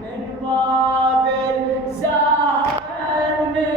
من باب الزهر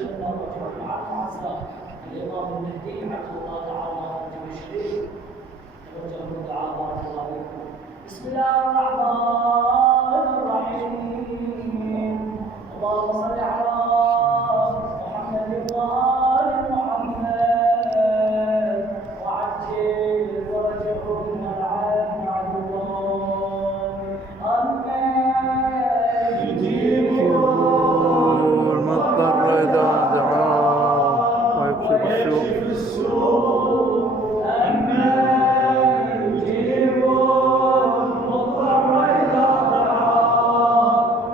الإمام المهدي عبد الله تعالى الشريف توجه الدعاء بارك الله فيكم. بسم الله الرحمن الرحيم. اللهم صل على محمد وآل محمد وعجل فرجهم والعافية عدوهم. آمين. يجيب المضطر إذا دعاه ويكشف السوء.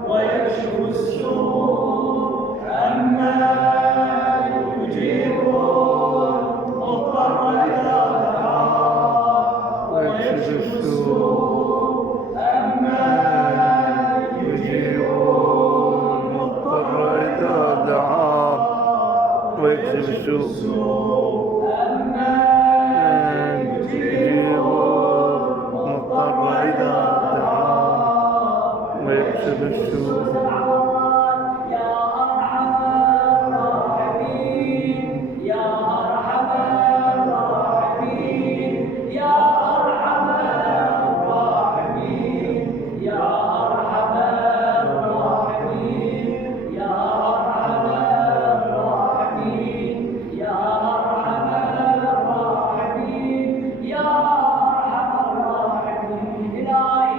ويكشف السوء. أمن يجيب المضطر إذا دعاه ويكشف السوء. يا أرحم الراحمين يا أرحم الراحمين يا أرحم الراحمين يا أرحم الراحمين يا أرحم الراحمين يا أرحم الراحمين يا أرحم الراحمين. إلهي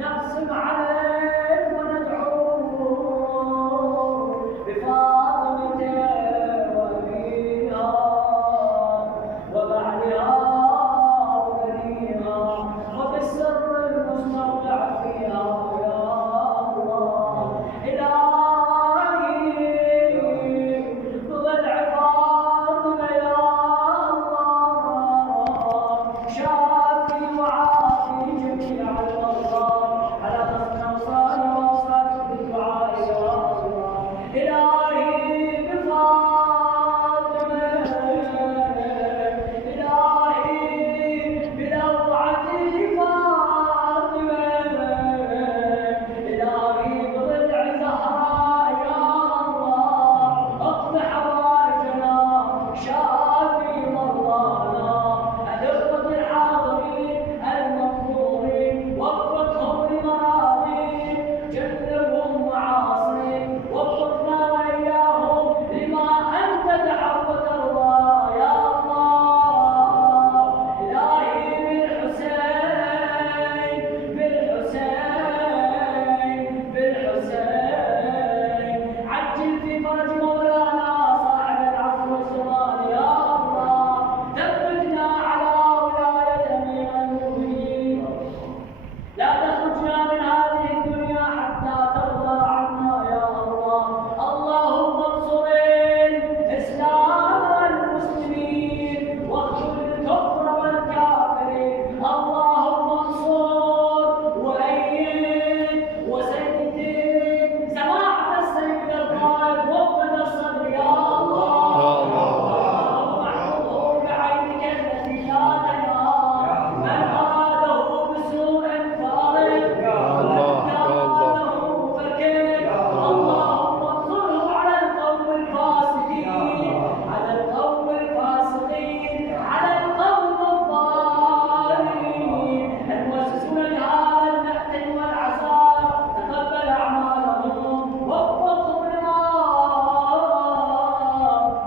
نقسم عليك وندعوك بفاطمته وأبيها وبعلها وبنيها وبالسر المستودع فيها يا الله. إلهي بضلع فاطمة يا الله شافي وعافي جميع المرضى على خصم أوصالي وأوصالك بالدعاء يا الله. إلهي بفاطمة إلهي بلوعة فاطمة إلهي بضلع زهراء يا الله اقض حوائجنا شافي مرضانا الإخوة الحاضرين المنظورين وفقهم لمراضيك جنبهم معاصيك وفقنا وإياهم لما أنت تحب وترضى يا الله. إلهي بالحسين بالحسين عجل في فرج مولانا صاحب العفو والسلطان يا الله. ثبتنا على ولاية أمير المؤمنين لا تخرجنا من هذه الدنيا حتى ترضى عنا يا الله. اللهم انصر الإسلام والمسلمين واخذل الكفر والكافرين. اللهم انصر وأيد وسدد سماحة السيد القائد وابن الصدر يا الله. اللهم احفظه بعينك التي لا تنام. من أراده بسوء فارق الله فكيف. اللهم انصره على القوم الفاسقين على القوم الفاسقين على القوم الضالين المؤسسون لهذا المأتم والعذاب. تقبل أعمالهم وفقهم لما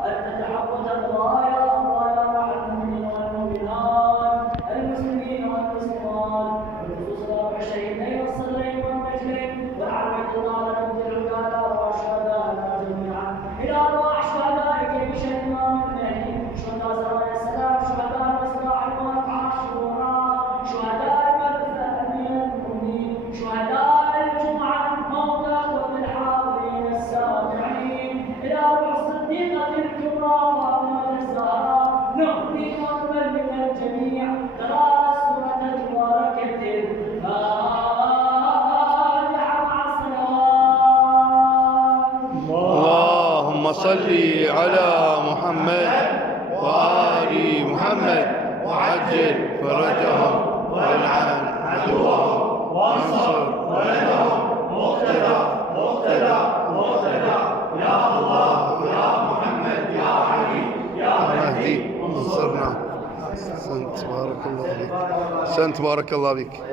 أنت تحب وترضى يا الله. يا رب المؤمنين والمؤمنات المسلمين والمسلمات بالخصوص رابع الشهيدين والصدرين والنجلين والعلمة الله لكم العبادة وأشهدنا جميعا إلى أرواح شهدائك بشهد الإمام المهدي شهداء سرايا السلام شهداء مصراع المرفع الشهراء شهداء المدرسة أمير المؤمنين شهداء الجمعة موتى أخوة الحاضرين السامعين إلى روح الصديقة الكبرى فاطمة الزهراء نهدي ونقبل من الجميع قراءة السورة المباركة الفاتحة مع الصلوات. اللهم صل على محمد وآل محمد وعجل فرجهم والعن عدوهم وانصر ولدهم مقتدى أحسنت بارك الله فيك. أحسنت بارك الله فيك.